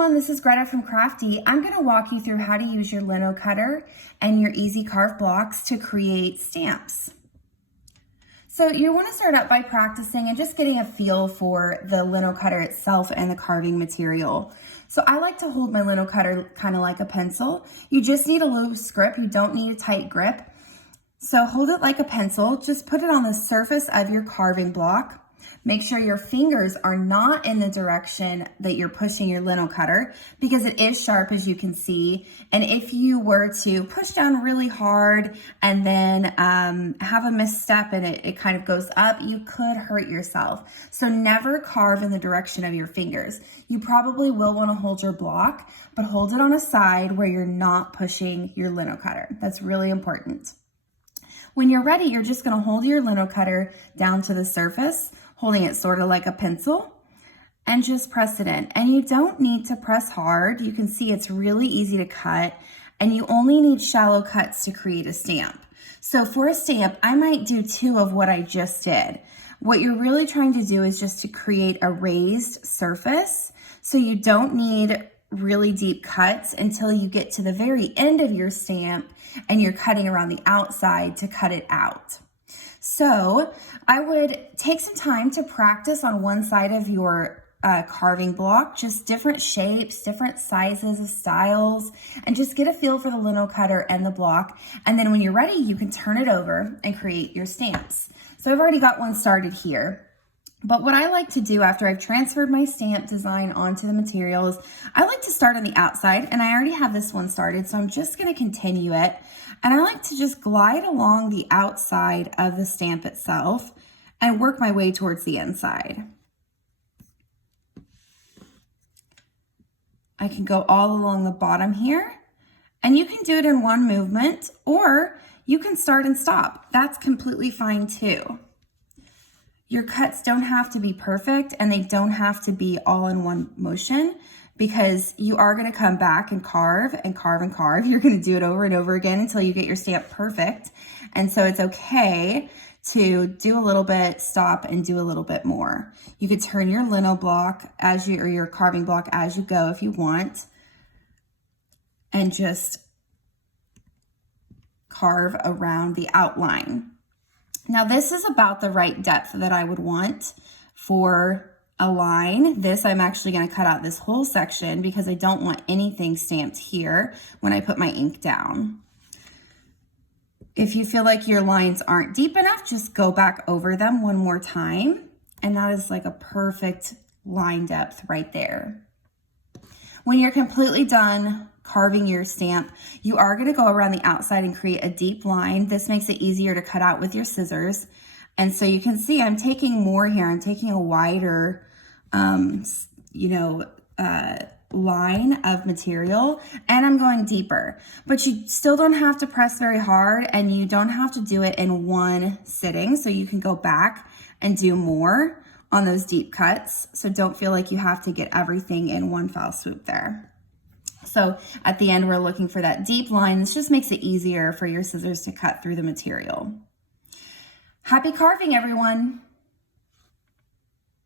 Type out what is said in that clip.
everyone, this is Greta from Craftee. I'm going to walk you through how to use your Lino cutter and your easy carve blocks to create stamps. So you want to start out by practicing and just getting a feel for the Lino cutter itself and the carving material. So I like to hold my Lino cutter kind of like a pencil. You just need a loose grip. You don't need a tight grip. So hold it like a pencil. Just put it on the surface of your carving block. Make sure your fingers are not in the direction that you're pushing your Lino cutter because it is sharp, as you can see. And if you were to push down really hard and then have a misstep and it kind of goes up, you could hurt yourself. So never carve in the direction of your fingers. You probably will want to hold your block, but hold it on a side where you're not pushing your Lino cutter. That's really important. When you're ready, you're just going to hold your Lino cutter down to the surface, holding it sort of like a pencil, and just press it in. And you don't need to press hard. You can see it's really easy to cut, and you only need shallow cuts to create a stamp. So for a stamp, I might do 2 of what I just did. What you're really trying to do is just to create a raised surface. So you don't need really deep cuts until you get to the very end of your stamp and you're cutting around the outside to cut it out. So I would take some time to practice on one side of your carving block, just different shapes, different sizes, styles, and just get a feel for the Lino cutter and the block. And then when you're ready, you can turn it over and create your stamps. So I've already got one started here. But what I like to do after I've transferred my stamp design onto the materials, I like to start on the outside, and I already have this one started, so I'm just going to continue it. And I like to just glide along the outside of the stamp itself and work my way towards the inside. I can go all along the bottom here, and you can do it in one movement, or you can start and stop. That's completely fine too. Your cuts don't have to be perfect, and they don't have to be all in one motion, because you are going to come back and carve and carve and carve. You're going to do it over and over again until you get your stamp perfect. And so it's okay to do a little bit, stop, and do a little bit more. You could turn your Lino block or your carving block as you go if you want, and just carve around the outline. Now this is about the right depth that I would want for a line. This, I'm actually going to cut out this whole section because I don't want anything stamped here when I put my ink down. If you feel like your lines aren't deep enough, just go back over them one more time. And that is like a perfect line depth right there. When you're completely done carving your stamp, you are going to go around the outside and create a deep line. This makes it easier to cut out with your scissors. And so you can see I'm taking more here. I'm taking a wider, line of material, and I'm going deeper. But you still don't have to press very hard, and you don't have to do it in one sitting. So you can go back and do more on those deep cuts. So don't feel like you have to get everything in one foul swoop there. So at the end, we're looking for that deep line. This just makes it easier for your scissors to cut through the material. Happy carving, everyone.